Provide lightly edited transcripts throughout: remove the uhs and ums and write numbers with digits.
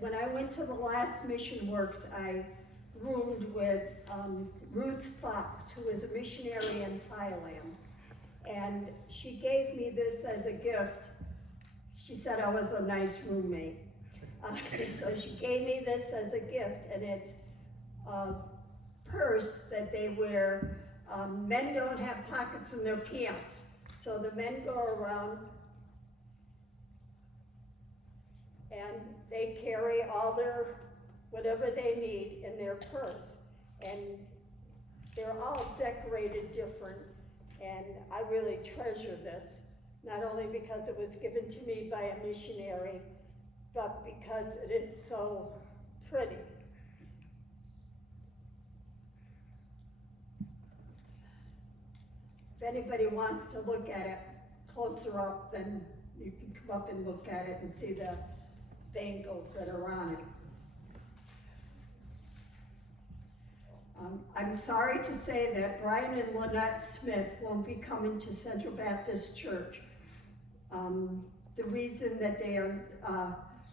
when I went to the last Mission Works, I roomed with Ruth Fox, who is a missionary in Thailand. And she gave me this as a gift. She said I was a nice roommate. So she gave me this as a gift, and it's a purse that they wear. Men don't have pockets in their pants. So the men go around and they carry all their, whatever they need in their purse. And they're all decorated different. And I really treasure this, not only because it was given to me by a missionary, but because it is so pretty. If anybody wants to look at it closer up, then you can come up and look at it and see the bangles that are on it. I'm sorry to say that Brian and Lynette Smith won't be coming to Central Baptist Church. The reason that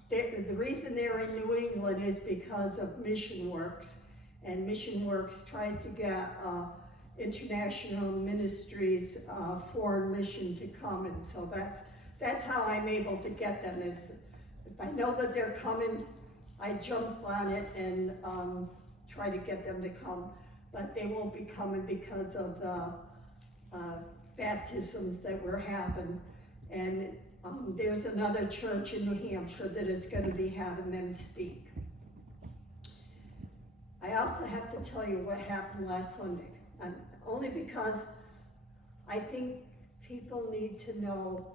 the reason they're in New England is because of Mission Works, and Mission Works tries to get international ministries, foreign mission to come, and so that's how I'm able to get them. Is if I know that they're coming, I jump on it and try to get them to come, but they won't be coming because of the baptisms that we're having. And there's another church in New Hampshire that is going to be having them speak. I also have to tell you what happened last Sunday, only because I think people need to know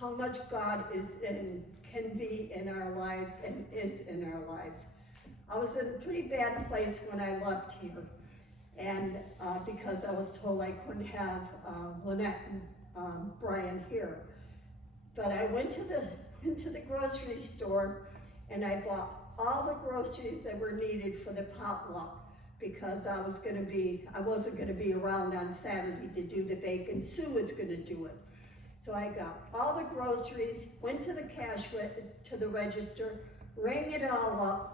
how much God can be in our lives and is in our lives. I was in a pretty bad place when I left here, and because I was told I couldn't have Lynette and Brian here. But I went to the grocery store and I bought all the groceries that were needed for the potluck, because I wasn't gonna be around on Saturday to do the bacon. Sue was gonna do it. So I got all the groceries, went to the register, rang it all up.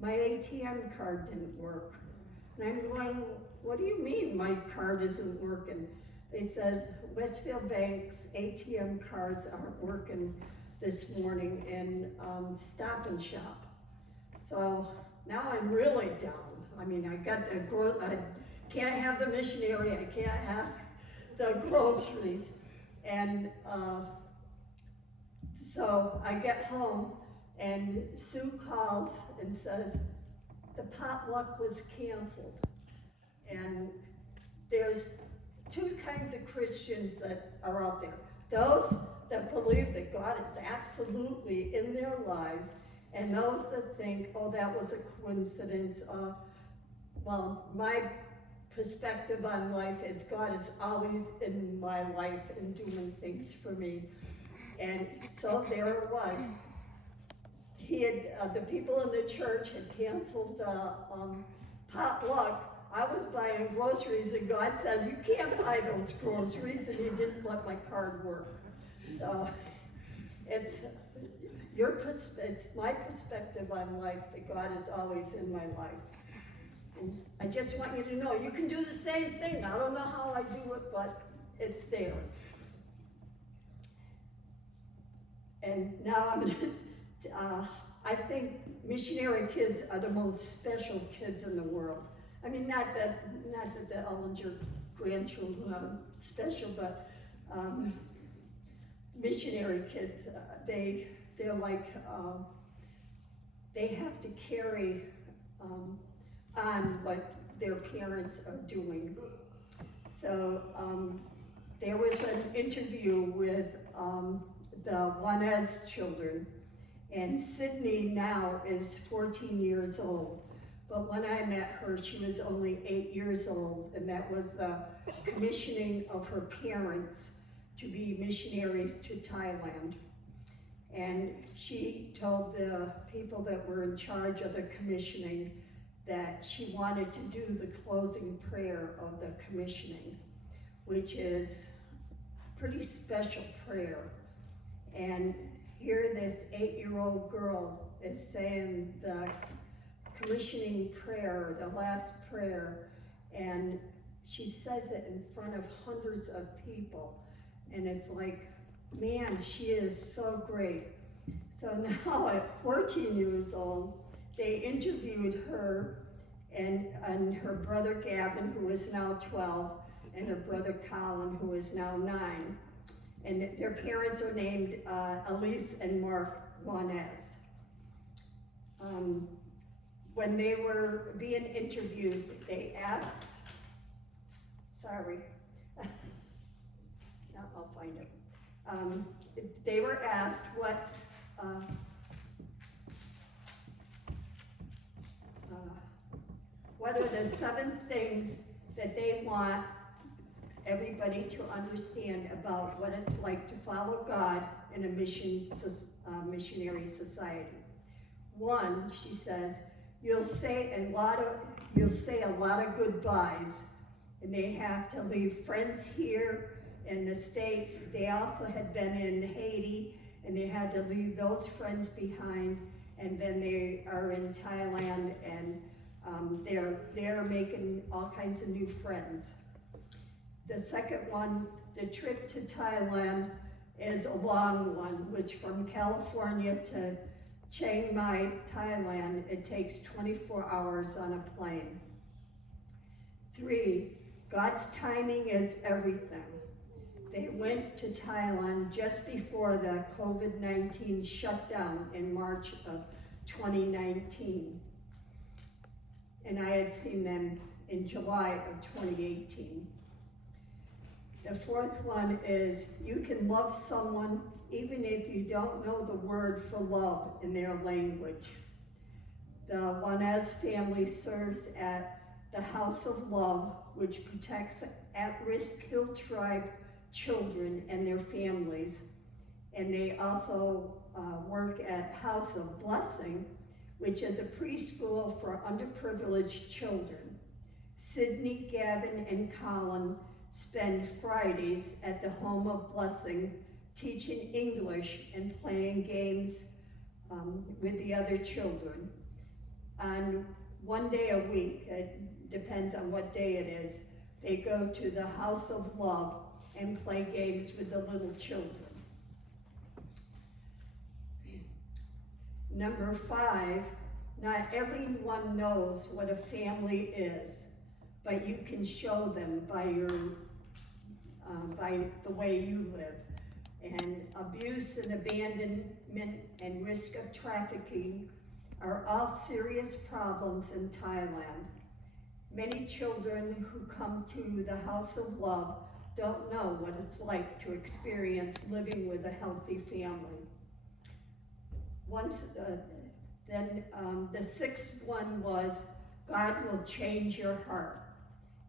My ATM card didn't work. And I'm going, what do you mean my card isn't working? They said, Westfield Bank's ATM cards aren't working this morning in Stop and Shop. So now I'm really down. I mean, I can't have the missionary, I can't have the groceries. And so I get home and Sue calls and says, the potluck was canceled. And there's two kinds of Christians that are out there. Those that believe that God is absolutely in their lives, and those that think, oh, that was a coincidence. Well, my perspective on life is God is always in my life and doing things for me. And so there it was. The people in the church had canceled the potluck. I was buying groceries, and God said, you can't buy those groceries, and He didn't let my card work. So it's my perspective on life, that God is always in my life. And I just want you to know, you can do the same thing. I don't know how I do it, but it's there. And now I think missionary kids are the most special kids in the world. I mean, not that the Ellinger grandchildren are special, but missionary kids, they're like, they have to carry on what their parents are doing. So there was an interview with the Juanez children, and Sydney now is 14 years old. But when I met her, she was only 8 years old, and that was the commissioning of her parents to be missionaries to Thailand. And she told the people that were in charge of the commissioning that she wanted to do the closing prayer of the commissioning, which is a pretty special prayer. And here this 8-year-old 7-year-old girl is saying the commissioning prayer, the last prayer, and she says it in front of hundreds of people. And it's like, man, she is so great. So now at 14 years old, they interviewed her and her brother Gavin, who is now 12, and her brother Colin, who is now 9. And their parents are named Elise and Mark Juanez. When they were being interviewed, they asked, sorry, now I'll find it. They were asked what are the 7 things that they want everybody to understand about what it's like to follow God in a missionary society. 1, she says, you'll say a lot of goodbyes, and they have to leave friends here in the States. They also had been in Haiti, and they had to leave those friends behind, and then they are in Thailand, and they're making all kinds of new friends. The second one, the trip to Thailand is a long one, which from California to Chiang Mai, Thailand, it takes 24 hours on a plane. 3, God's timing is everything. They went to Thailand just before the COVID-19 shutdown in March of 2019. And I had seen them in July of 2018. The 4th one is, you can love someone even if you don't know the word for love in their language. The Juanez family serves at the House of Love, which protects at-risk Hill Tribe children and their families. And they also work at House of Blessing, which is a preschool for underprivileged children. Sydney, Gavin, and Colin spend Fridays at the Home of Blessing teaching English and playing games with the other children. On one day a week, it depends on what day it is, they go to the House of Love and play games with the little children. Number 5, not everyone knows what a family is, but you can show them by the way you live. And abuse and abandonment and risk of trafficking are all serious problems in Thailand. Many children who come to the House of Love don't know what it's like to experience living with a healthy family. The 6th one was, God will change your heart.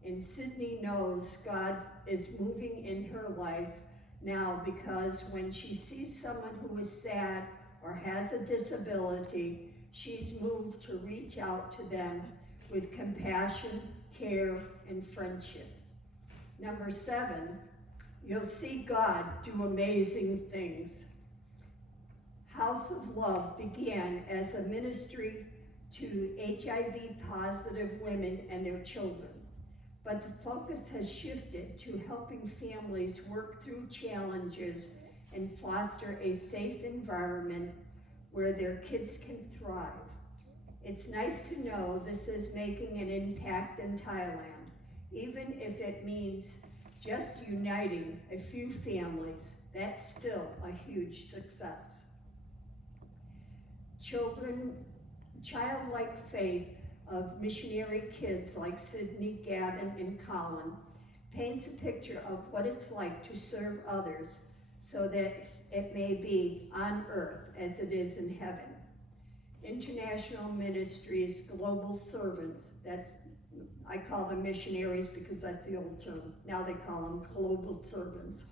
And Sydney knows God is moving in her life now, because when she sees someone who is sad or has a disability, she's moved to reach out to them with compassion, care, and friendship. Number 7, you'll see God do amazing things. House of Love began as a ministry to HIV-positive women and their children, but the focus has shifted to helping families work through challenges and foster a safe environment where their kids can thrive. It's nice to know this is making an impact in Thailand, even if it means just uniting a few families. That's still a huge success. Childlike faith of missionary kids like Sydney, Gavin, and Colin paints a picture of what it's like to serve others so that it may be on earth as it is in heaven. International Ministries Global Servants, I call them missionaries because that's the old term. Now they call them global servants.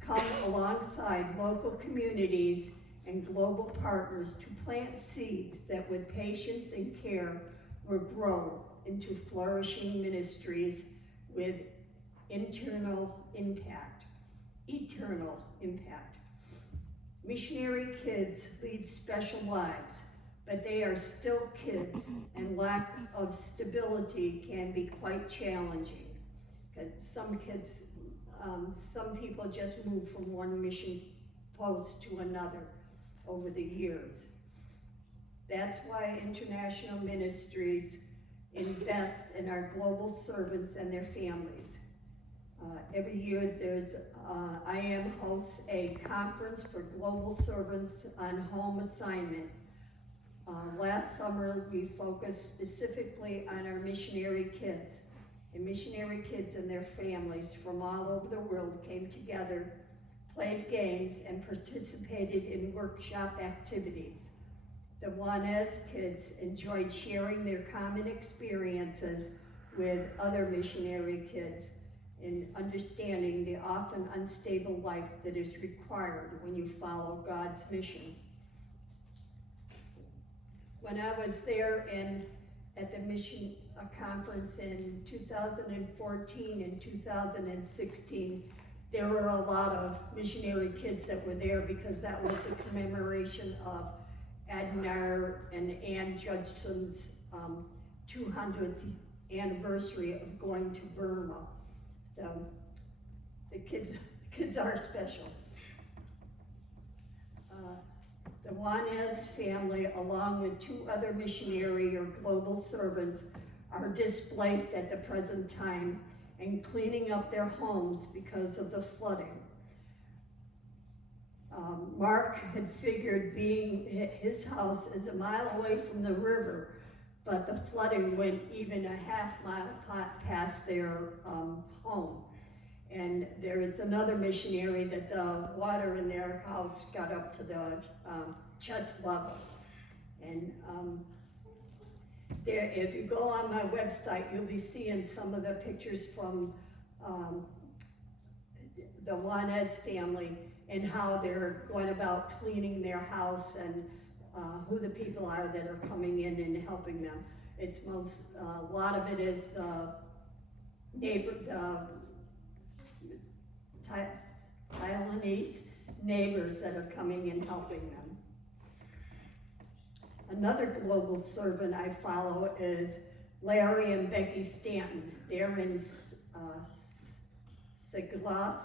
Come alongside local communities and global partners to plant seeds that with patience and care will grow into flourishing ministries with eternal impact. Missionary kids lead special lives, but they are still kids, and lack of stability can be quite challenging. Because some kids, some people just move from one mission post to another over the years. That's why International Ministries invest in our global servants and their families. Every year IAM hosts a conference for global servants on home assignment. Last summer, we focused specifically on our missionary kids. And missionary kids and their families from all over the world came together, played games, and participated in workshop activities. The Juanez kids enjoyed sharing their common experiences with other missionary kids in understanding the often unstable life that is required when you follow God's mission. When I was there at the mission conference in 2014 and 2016, there were a lot of missionary kids that were there because that was the commemoration of Adnar and Ann Judson's 200th anniversary of going to Burma. So the kids are special. The Juanez family, along with 2 other missionary or global servants, are displaced at the present time and cleaning up their homes because of the flooding. Mark had figured his house is a mile away from the river, but the flooding went even a half mile past their home. And there is another missionary that the water in their house got up to the chest level. And if you go on my website, you'll be seeing some of the pictures from the Juanez family and how they're going about cleaning their house and who the people are that are coming in and helping them. It's a lot of it is the Taiwanese neighbors that are coming and helping them. Another global servant I follow is Larry and Becky Stanton. They're in Siglas,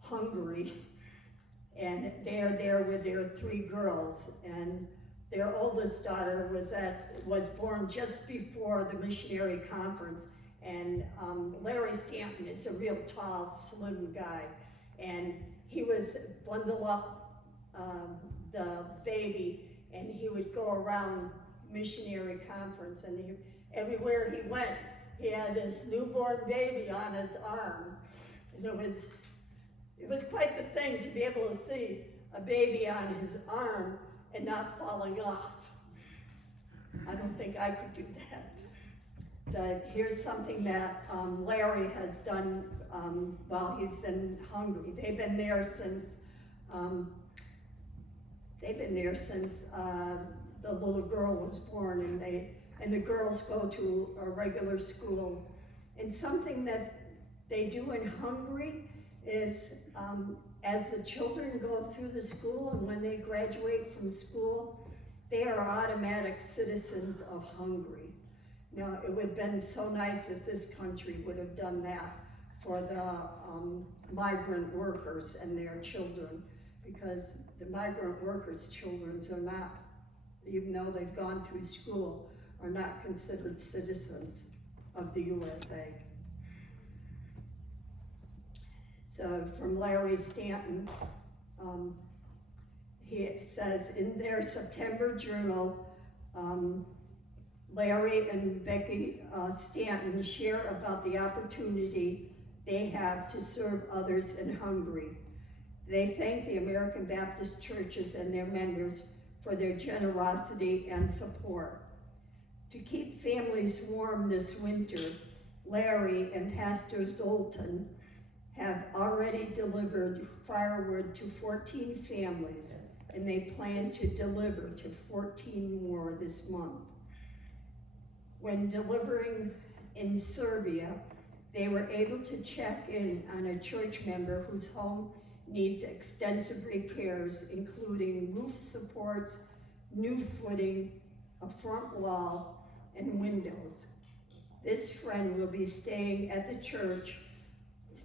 Hungary, and they're there with their 3 girls. And their oldest daughter was born just before the missionary conference. And Larry Stanton is a real tall, slim guy, and he was bundle up the baby, and he would go around missionary conference, and everywhere he went, he had this newborn baby on his arm. And it was quite the thing to be able to see a baby on his arm and not falling off. I don't think I could do that. Here's something that Larry has done while he's in Hungary. They've been there since the little girl was born, and the girls go to a regular school. And something that they do in Hungary is as the children go through the school and when they graduate from school, they are automatic citizens of Hungary. Now, it would have been so nice if this country would have done that for the migrant workers and their children, because the migrant workers' children are not, even though they've gone through school, are not considered citizens of the USA. So from Larry Stanton, he says in their September journal, Larry and Becky Stanton share about the opportunity they have to serve others in Hungary. They thank the American Baptist churches and their members for their generosity and support. To keep families warm this winter, Larry and Pastor Zoltan have already delivered firewood to 14 families, and they plan to deliver to 14 more this month. When delivering in Serbia, they were able to check in on a church member whose home needs extensive repairs, including roof supports, new footing, a front wall, and windows. This friend will be staying at the church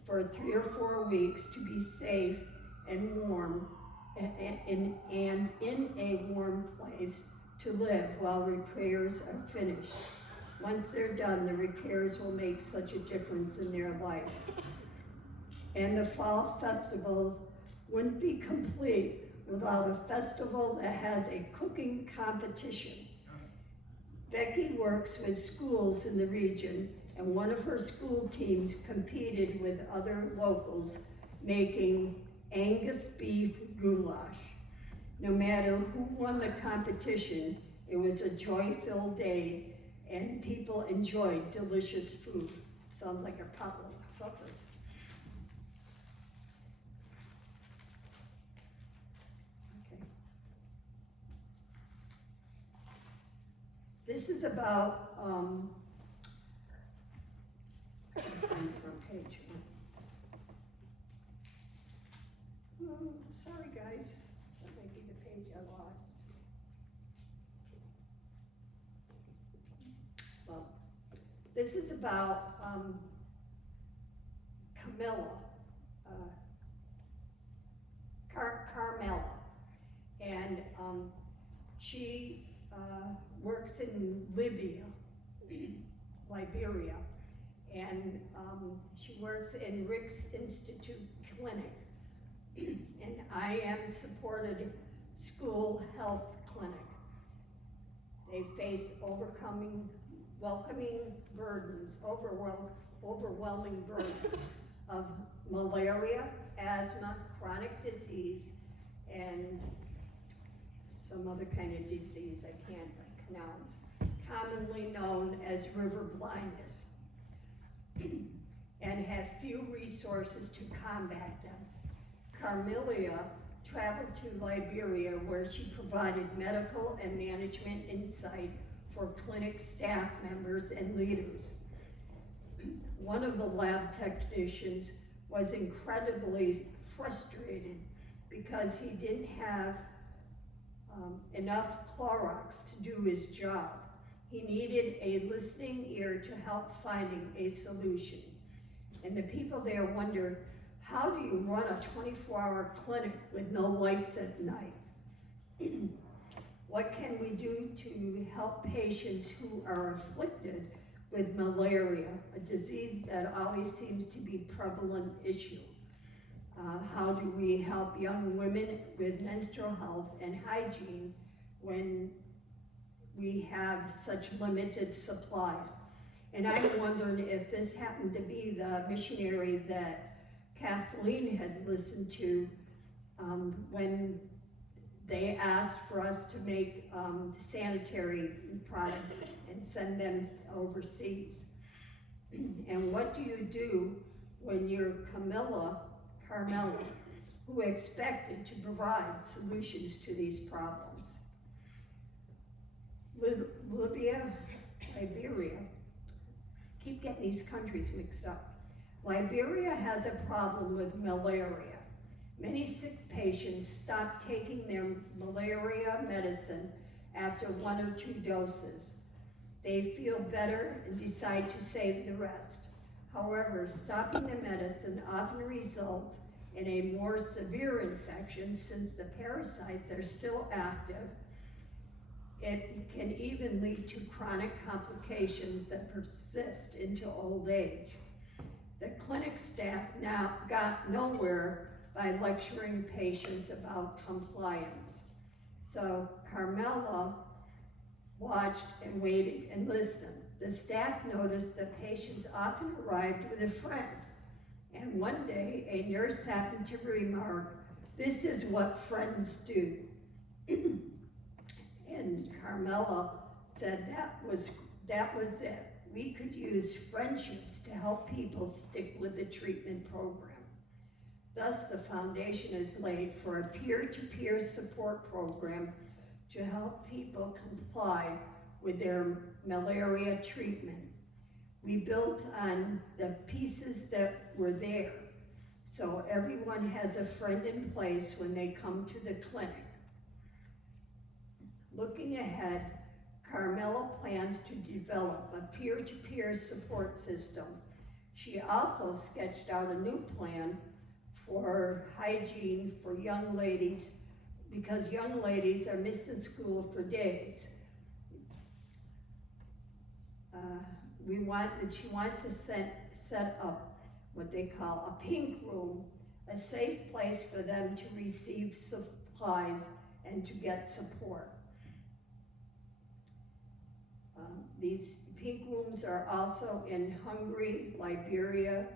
for 3 or 4 weeks to be safe and warm, and in a warm place to live while repairs are finished. Once they're done, the repairs will make such a difference in their life. And the fall festival wouldn't be complete without a festival that has a cooking competition. Becky works with schools in the region, and one of her school teams competed with other locals, making Angus beef goulash. No matter who won the competition, it was a joy-filled day, and people enjoyed delicious food. Sounds like a potluck suppers. Okay. This is about, from page one. Sorry guys, that might be the page I lost. Well, this is about Camilla, Carmela, and she works in Liberia, and she works in Rick's Institute Clinic. And I am supported school health clinic. They face overwhelming burdens of malaria, asthma, chronic disease, and some other kind of disease I can't pronounce, commonly known as river blindness, and have few resources to combat them. Carmelia traveled to Liberia, where she provided medical and management insight for clinic staff members and leaders. One of the lab technicians was incredibly frustrated because he didn't have enough Clorox to do his job. He needed a listening ear to help finding a solution. And the people there wondered, how do you run a 24-hour clinic with no lights at night? What can we do to help patients who are afflicted with malaria, a disease that always seems to be a prevalent issue? How do we help young women with menstrual health and hygiene when we have such limited supplies? And I'm wondering if this happened to be the missionary that Kathleen had listened to when they asked for us to make sanitary products and send them overseas. And what do you do when you're Carmela, who expected to provide solutions to these problems? Liberia, keep getting these countries mixed up. Liberia has a problem with malaria. Many sick patients stop taking their malaria medicine after 1 or 2 doses. They feel better and decide to save the rest. However, stopping the medicine often results in a more severe infection since the parasites are still active. It can even lead to chronic complications that persist into old age. The clinic staff now got nowhere by lecturing patients about compliance. So Carmela watched and waited and listened. The staff noticed that patients often arrived with a friend. And one day, a nurse happened to remark, "This is what friends do." And Carmela said that was it. We could use friendships to help people stick with the treatment program. Thus, the foundation is laid for a peer-to-peer support program to help people comply with their malaria treatment. We built on the pieces that were there. so everyone has a friend in place when they come to the clinic. Looking ahead, Carmela plans to develop a peer-to-peer support system. She also sketched out a new plan for hygiene for young ladies, because young ladies are missing school for days. She wants to set up what they call a pink room, a safe place for them to receive supplies and to get support. These pink rooms are also in Hungary, Liberia,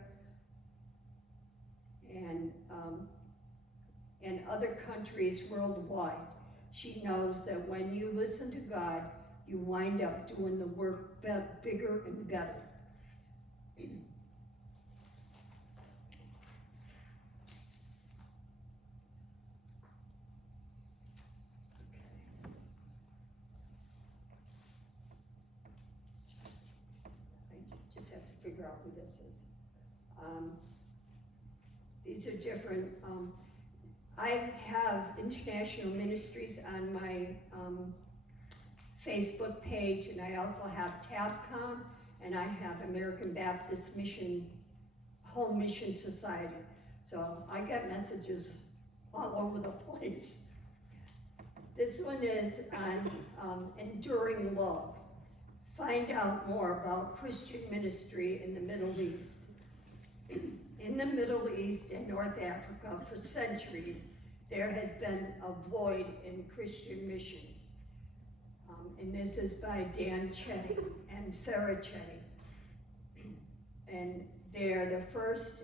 and other countries worldwide. She knows that when you listen to God, you wind up doing the work bigger and better. I just have to figure out who this is. These are different. I have international ministries on my Facebook page, and I also have TABCOM, and I have American Baptist Mission, Home Mission Society. So I get messages all over the place. This one is on enduring love. Find out more about Christian ministry in the Middle East. In the Middle East and North Africa for centuries, there has been a void in Christian mission. And this is by Dan Chetty and Sarah Chetty. And they're the first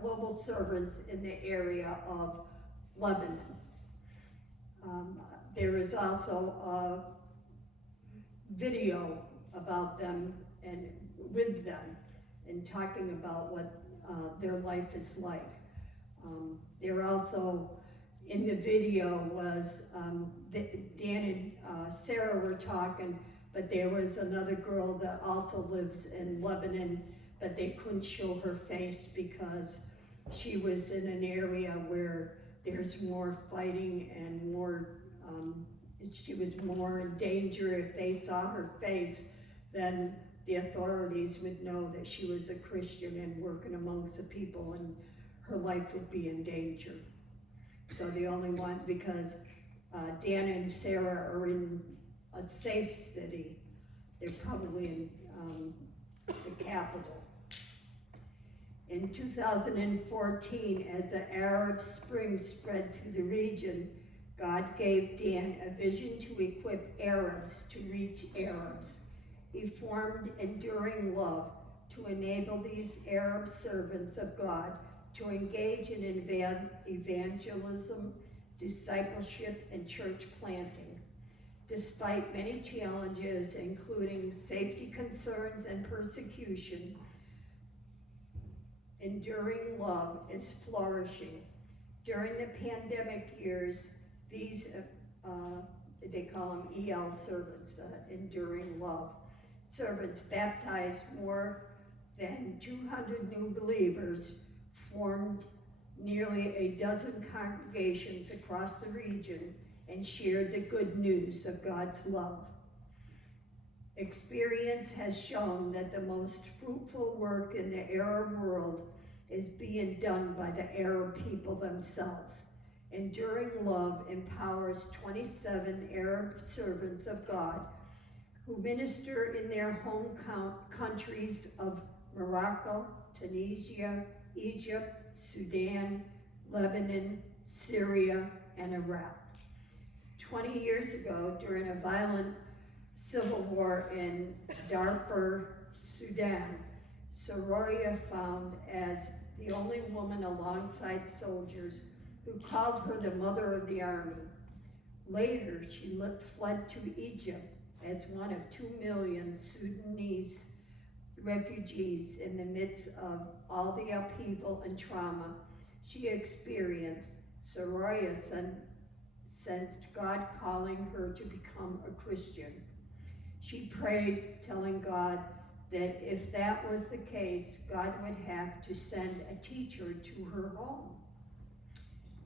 global servants in the area of Lebanon. There is also a video about them and with them and talking about what their life is like. They're also, in the video was, Dan and Sarah were talking, but there was another girl that also lives in Lebanon, but they couldn't show her face because she was in an area where there's more fighting and more, she was more in danger. If they saw her face, then the authorities would know that she was a Christian and working amongst the people, and her life would be in danger. So the only one, because Dan and Sarah are in a safe city, they're probably in the capital. In 2014, as the Arab Spring spread through the region, God gave Dan a vision to equip Arabs to reach Arabs. He formed enduring love to enable these Arab servants of God to engage in evangelism, discipleship, and church planting. Despite many challenges, including safety concerns and persecution, enduring love is flourishing. During the pandemic years, these, they call them EL servants, enduring love servants, baptized more than 200 new believers, formed nearly a dozen congregations across the region, and shared the good news of God's love. Experience has shown that the most fruitful work in the Arab world is being done by the Arab people themselves. Enduring love empowers 27 Arab servants of God who minister in their home countries of Morocco, Tunisia, Egypt, Sudan, Lebanon, Syria, and Iraq. 20 years ago, during a violent civil war in Darfur, Sudan, Soraya found as the only woman alongside soldiers who called her the mother of the army. Later, she fled to Egypt as one of 2 million Sudanese refugees in the midst of all the upheaval and trauma she experienced. Soraya sensed God calling her to become a Christian. She prayed, telling God that if that was the case, God would have to send a teacher to her home.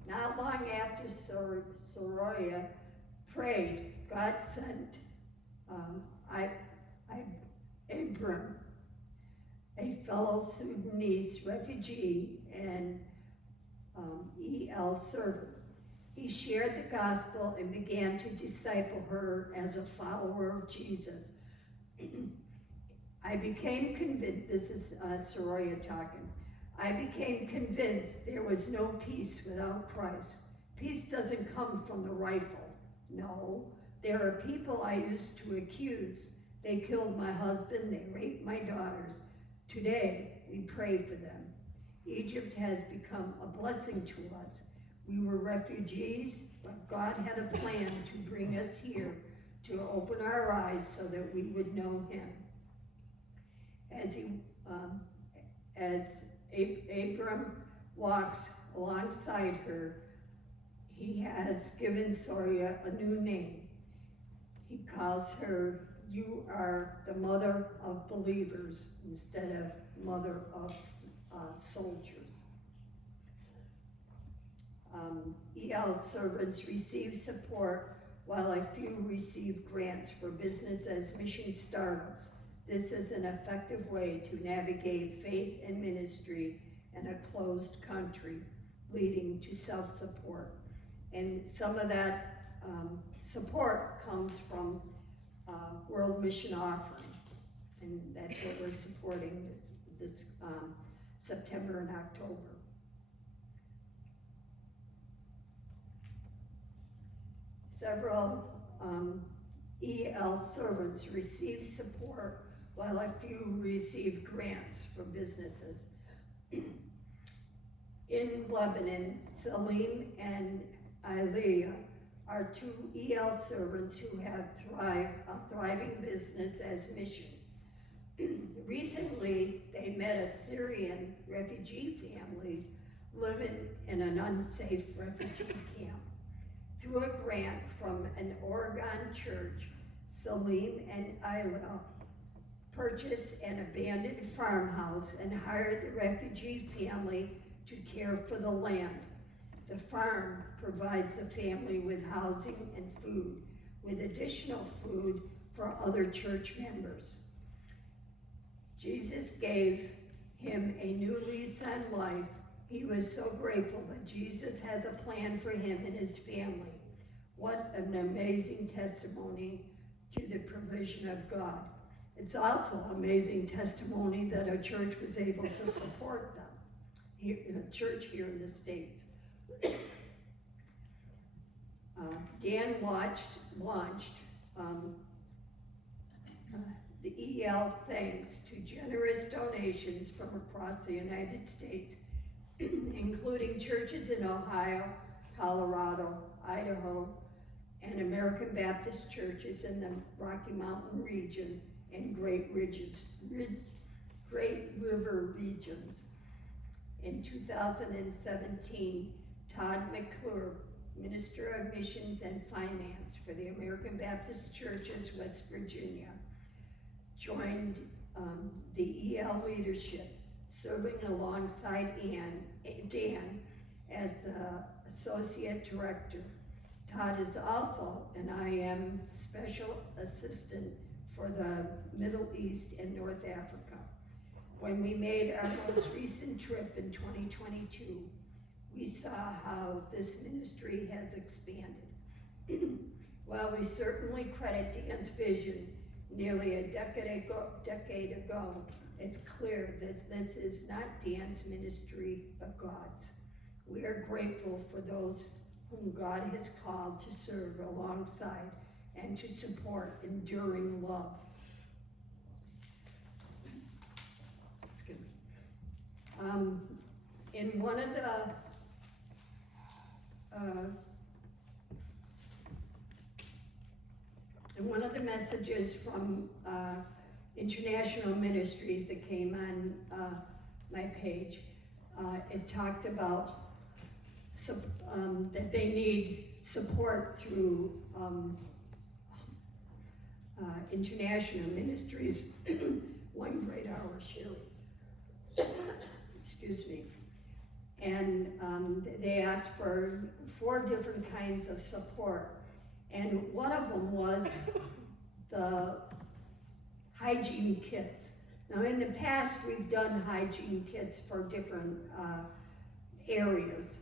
Not long after Soraya prayed, God sent Abram, a fellow Sudanese refugee and E.L. servant. He shared the gospel and began to disciple her as a follower of Jesus. I became convinced, this is Soraya talking, I became convinced there was no peace without Christ. Peace doesn't come from the rifle. No, there are people I used to accuse. They killed my husband, they raped my daughters. Today, we pray for them. Egypt has become a blessing to us. We were refugees, but God had a plan to bring us here, to open our eyes so that we would know him. As Abram walks alongside her, he has given Soraya a new name. He calls her, you are the mother of believers instead of mother of soldiers. EL servants receive support while a few receive grants for business as mission startups. This is an effective way to navigate faith and ministry in a closed country, leading to self-support. And some of that support comes from World Mission Offering, and that's what we're supporting this September and October. Several EL servants receive support while a few receive grants for businesses. In Lebanon, Salim and Ilea are two EL servants who have a thriving business as mission. Recently, they met a Syrian refugee family living in an unsafe refugee camp. Through a grant from an Oregon church, Salim and Ilea purchased an abandoned farmhouse and hired the refugee family to care for the land. The farm provides the family with housing and food, with additional food for other church members. Jesus gave him a new lease on life. He was so grateful that Jesus has a plan for him and his family. What an amazing testimony to the provision of God. It's also an amazing testimony that our church was able to support them, here in a church here in the States. Dan launched the EL thanks to generous donations from across the United States, including churches in Ohio, Colorado, Idaho, and American Baptist churches in the Rocky Mountain region and Great River regions. In 2017, Todd McClure, Minister of Missions and Finance for the American Baptist Churches, West Virginia, joined the EL leadership, serving alongside Dan as the Associate Director. Todd is also an IM Special Assistant for the Middle East and North Africa. When we made our most recent trip in 2022, we saw how this ministry has expanded. While we certainly credit Dan's vision nearly a decade ago, it's clear that this is not Dan's ministry, but God's. We are grateful for those whom God has called to serve alongside and to support enduring love. Excuse me. In one of the messages from International Ministries that came on my page, it talked about that they need support through International Ministries 1 great hour sharing. Excuse me. And they asked for 4 different kinds of support. And one of them was the hygiene kits. Now in the past, we've done hygiene kits for different areas.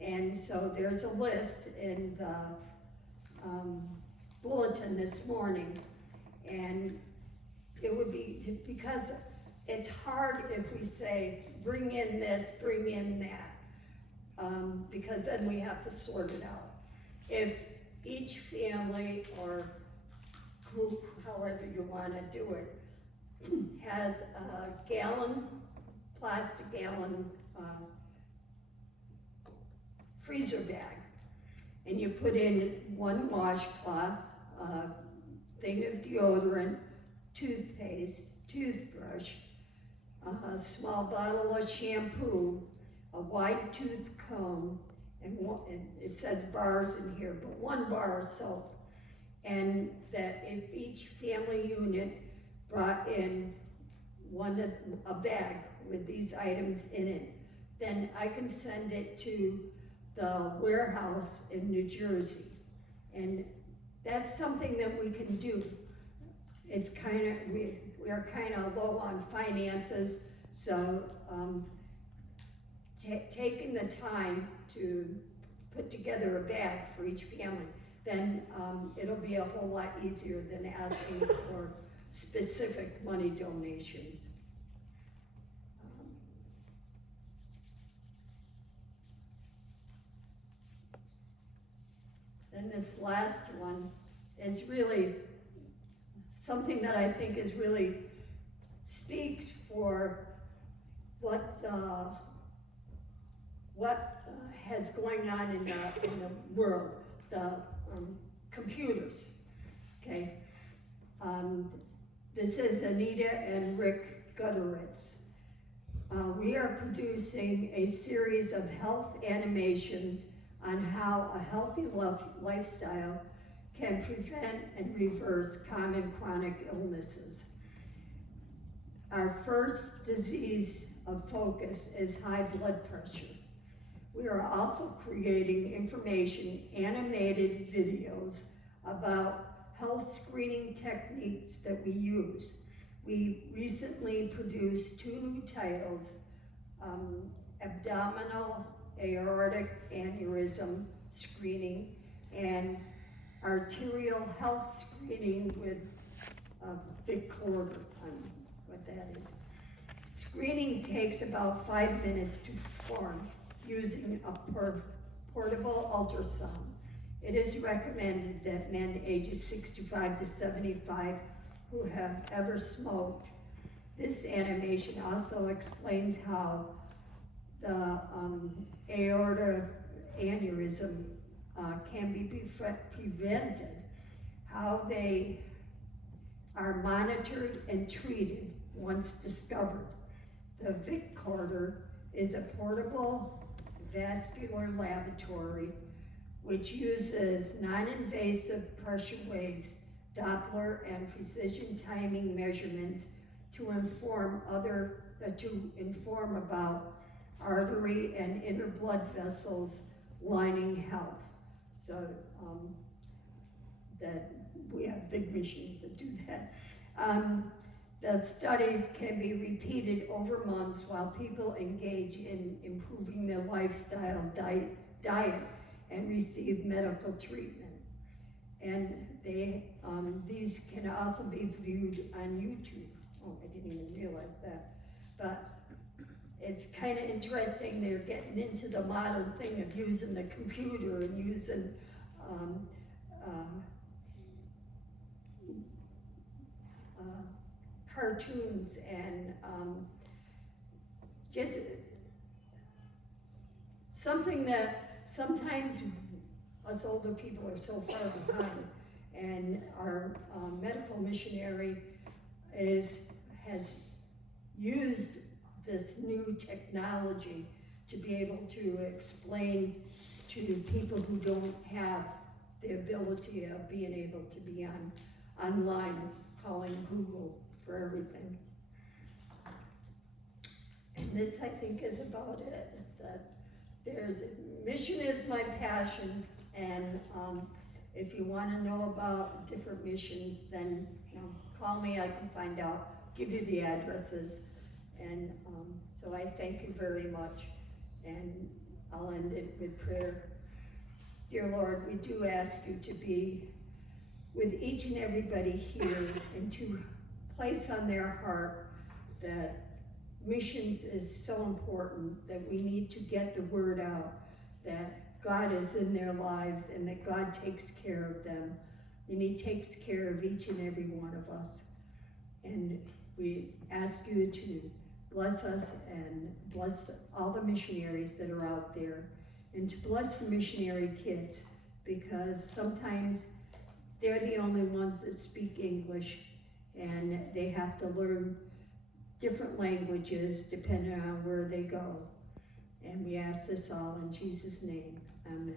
And so there's a list in the bulletin this morning. And it would be, because it's hard if we say, bring in this, bring in that, because then we have to sort it out. If each family or group, however you want to do it, has a plastic gallon freezer bag, and you put in 1 washcloth, thing of deodorant, toothpaste, toothbrush, a small bottle of shampoo, a wide tooth comb, and it says bars in here, but 1 bar of soap. And that if each family unit brought in a bag with these items in it, then I can send it to the warehouse in New Jersey. And that's something that we can do. It's kind of, we are kind of low on finances, so taking the time to put together a bag for each family, then it'll be a whole lot easier than asking for specific money donations. Then this last one is really something that I think is really speaks for what has going on in the world, the computers. Okay, this is Anita and Rick Gutteritz. We are producing a series of health animations on how a healthy lifestyle can prevent and reverse common chronic illnesses. Our first disease of focus is high blood pressure. We are also creating information, animated videos about health screening techniques that we use. We recently produced 2 new titles, abdominal aortic aneurysm screening and arterial health screening with Vic Corder on what that is. Screening takes about 5 minutes to perform using a portable ultrasound. It is recommended that men ages 65 to 75 who have ever smoked. This animation also explains how the aorta aneurysm can be prevented, how they are monitored and treated once discovered. The Vic Corder is a portable vascular laboratory which uses non-invasive pressure waves, Doppler and precision timing measurements to inform about artery and inner blood vessels lining health. So that we have big machines that do that. The studies can be repeated over months while people engage in improving their lifestyle, diet, and receive medical treatment. And these can also be viewed on YouTube. Oh, I didn't even realize that. But it's kind of interesting, they're getting into the modern thing of using the computer and using cartoons and just something that sometimes us older people are so far behind, and our medical missionary has used this new technology to be able to explain to people who don't have the ability of being able to be online calling Google for everything. this, I think, is about it. That mission is my passion, and if you want to know about different missions, then call me. I can find out, give you the addresses, and so I thank you very much, and I'll end it with prayer. Dear Lord, we do ask you to be with each and everybody here, and to place on their heart that missions is so important, that we need to get the word out, that God is in their lives and that God takes care of them, and he takes care of each and every one of us. And we ask you to bless us and bless all the missionaries that are out there, and to bless the missionary kids, because sometimes they're the only ones that speak English, and they have to learn different languages depending on where they go. And we ask this all in Jesus' name. Amen.